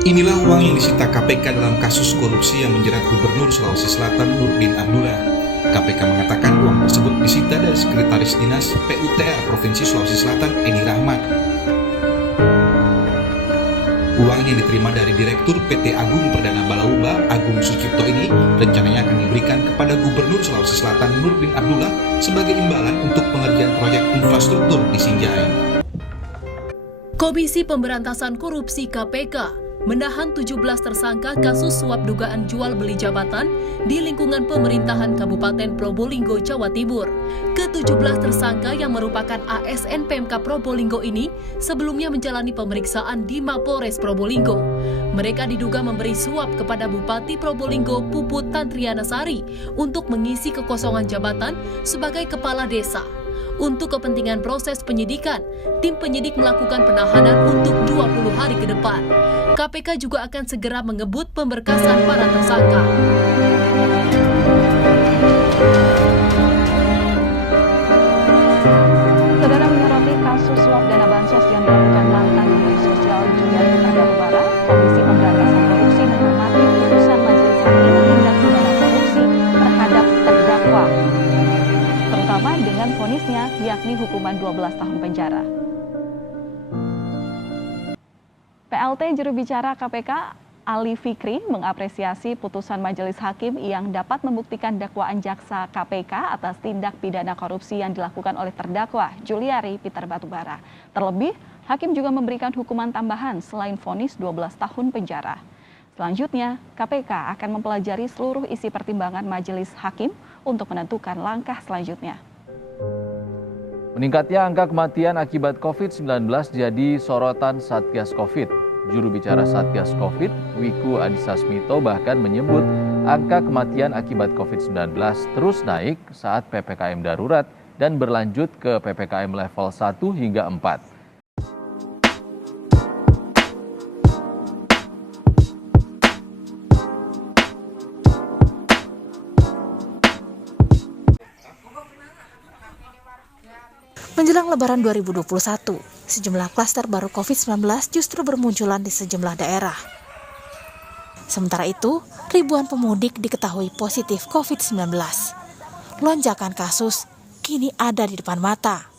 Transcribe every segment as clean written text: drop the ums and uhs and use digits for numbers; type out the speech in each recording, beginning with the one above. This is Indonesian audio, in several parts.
Inilah uang yang disita KPK dalam kasus korupsi yang menjerat Gubernur Sulawesi Selatan Nurdin Abdullah. KPK mengatakan uang tersebut disita dari Sekretaris Dinas PUTR Provinsi Sulawesi Selatan Edi Rahmat. Uang yang diterima dari Direktur PT Agung Perdana Balauba Agung Sucipto ini rencananya akan diberikan kepada Gubernur Sulawesi Selatan Nurdin Abdullah sebagai imbalan untuk pengerjaan proyek infrastruktur di Sinjai. Komisi Pemberantasan Korupsi KPK menahan 17 tersangka kasus suap dugaan jual beli jabatan di lingkungan pemerintahan Kabupaten Probolinggo, Jawa Timur. Ke-17 tersangka yang merupakan ASN PMK Probolinggo ini sebelumnya menjalani pemeriksaan di Mapolres Probolinggo. Mereka diduga memberi suap kepada Bupati Probolinggo Puput Tantrianasari untuk mengisi kekosongan jabatan sebagai kepala desa. Untuk kepentingan proses penyidikan, tim penyidik melakukan penahanan untuk 20 hari ke depan. KPK juga akan segera mengebut pemberkasan para tersangka. Saudara menyoroti kasus suap dana bansos yang dilakukan mantan Menteri Sosial Juliari Batubara, Komisi Pemberantasan Korupsi menghormati putusan Majelis Hakim tindak pidana korupsi terhadap terdakwa, terutama dengan vonisnya yakni hukuman 12 tahun penjara. PLT juru bicara KPK Ali Fikri mengapresiasi putusan Majelis Hakim yang dapat membuktikan dakwaan jaksa KPK atas tindak pidana korupsi yang dilakukan oleh terdakwa Juliari Peter Batubara. Terlebih, Hakim juga memberikan hukuman tambahan selain vonis 12 tahun penjara. Selanjutnya, KPK akan mempelajari seluruh isi pertimbangan Majelis Hakim untuk menentukan langkah selanjutnya. Meningkatnya angka kematian akibat COVID-19 jadi sorotan Satgas COVID. Juru bicara Satgas COVID, Wiku Adhisa Smito bahkan menyebut angka kematian akibat COVID-19 terus naik saat PPKM darurat dan berlanjut ke PPKM level 1 hingga 4. Menjelang Lebaran 2021, sejumlah klaster baru COVID-19 justru bermunculan di sejumlah daerah. Sementara itu, ribuan pemudik diketahui positif COVID-19. Lonjakan kasus kini ada di depan mata.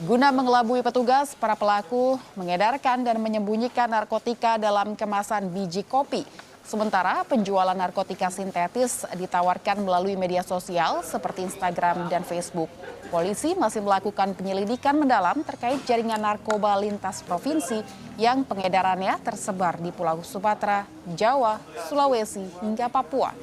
Guna mengelabui petugas, para pelaku mengedarkan dan menyembunyikan narkotika dalam kemasan biji kopi. Sementara penjualan narkotika sintetis ditawarkan melalui media sosial seperti Instagram dan Facebook. Polisi masih melakukan penyelidikan mendalam terkait jaringan narkoba lintas provinsi yang pengedarannya tersebar di Pulau Sumatera, Jawa, Sulawesi, hingga Papua.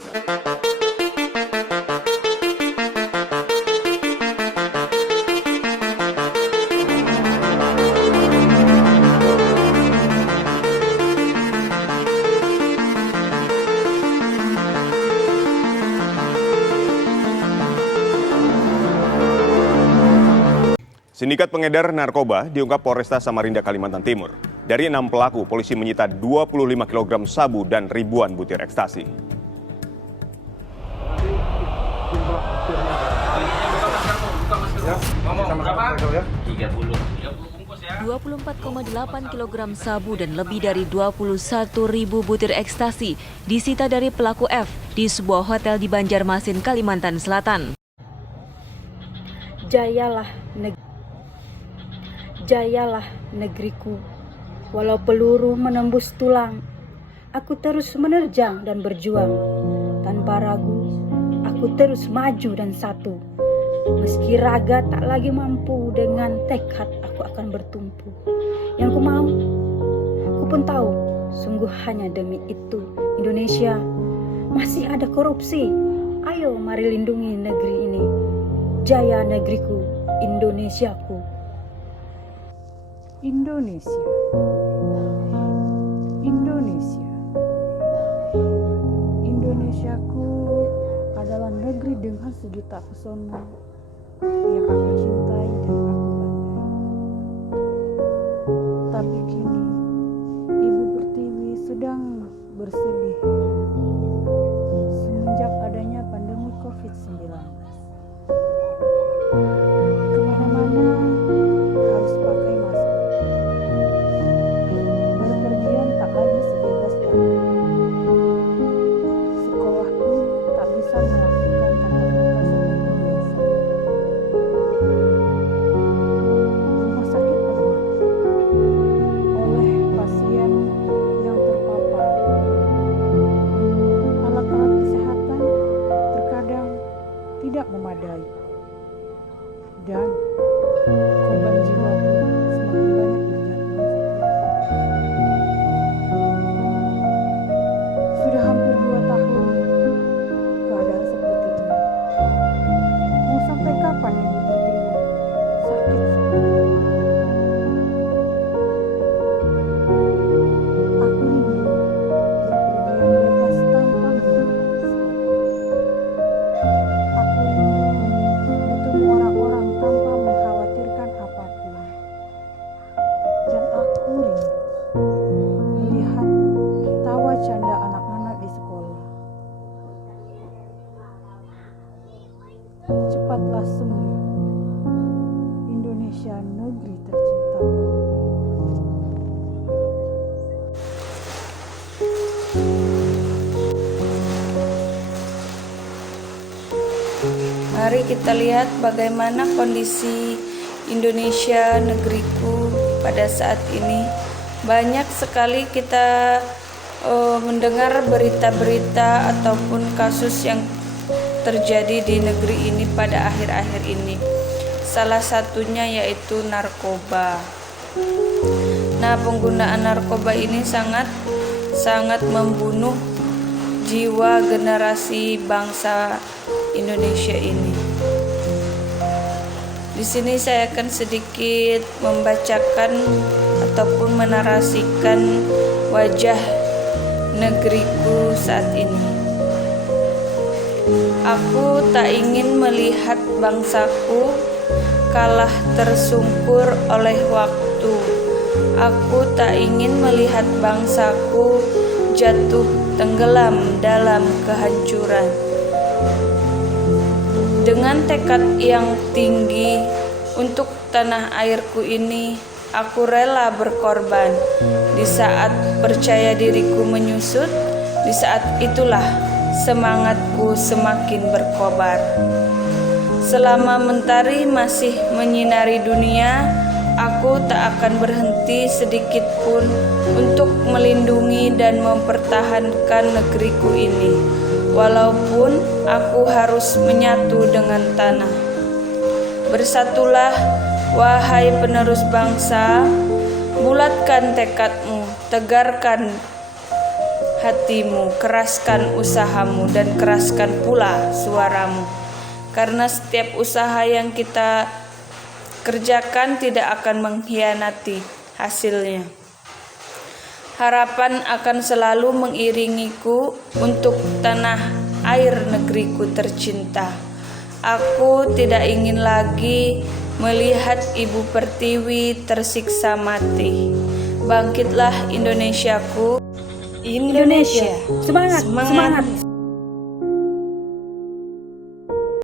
Sindikat pengedar narkoba diungkap Polresta Samarinda, Kalimantan Timur. Dari 6 pelaku, polisi menyita 25 kg sabu dan ribuan butir ekstasi. 24,8 kg sabu dan lebih dari 21.000 butir ekstasi disita dari pelaku F di sebuah hotel di Banjarmasin, Kalimantan Selatan. Jayalah negeriku, walau peluru menembus tulang, aku terus menerjang dan berjuang. Tanpa ragu, aku terus maju dan satu. Meski raga tak lagi mampu, dengan tekad aku akan bertumpu. Yang ku mau, ku pun tahu, sungguh hanya demi itu Indonesia masih ada korupsi. Ayo mari lindungi negeri ini. Jaya negeriku, Indonesiaku. Indonesia, Indonesiaku adalah negeri dengan sejuta pesona yang aku cintai dan aku banggai. Tapi kini Ibu Pertiwi sedang bersedih semenjak adanya pandemi COVID-19. Kemana-mana harus pakai masker. Berpergian mari kita lihat bagaimana kondisi Indonesia, negeriku pada saat ini. Banyak sekali kita mendengar berita-berita ataupun kasus yang terjadi di negeri ini pada akhir-akhir ini. Salah satunya yaitu narkoba. Nah, penggunaan narkoba ini sangat membunuh jiwa generasi bangsa Indonesia ini. Di sini saya akan sedikit membacakan ataupun menarasikan wajah negeriku saat ini. Aku tak ingin melihat bangsaku kalah tersungkur oleh waktu. Aku tak ingin melihat bangsaku jatuh tenggelam dalam kehancuran. Dengan tekad yang tinggi untuk tanah airku ini, aku rela berkorban. Di saat percaya diriku menyusut, di saat itulah semangatku semakin berkobar. Selama mentari masih menyinari dunia, aku tak akan berhenti sedikit pun untuk melindungi dan mempertahankan negeriku ini, walaupun aku harus menyatu dengan tanah. Bersatulah, wahai penerus bangsa, bulatkan tekadmu, tegarkan hatimu, keraskan usahamu, dan keraskan pula suaramu. Karena setiap usaha yang kita kerjakan tidak akan mengkhianati hasilnya. Harapan akan selalu mengiringiku untuk tanah air negeriku tercinta. Aku tidak ingin lagi melihat Ibu Pertiwi tersiksa mati. Bangkitlah Indonesiaku. Indonesia, Semangat.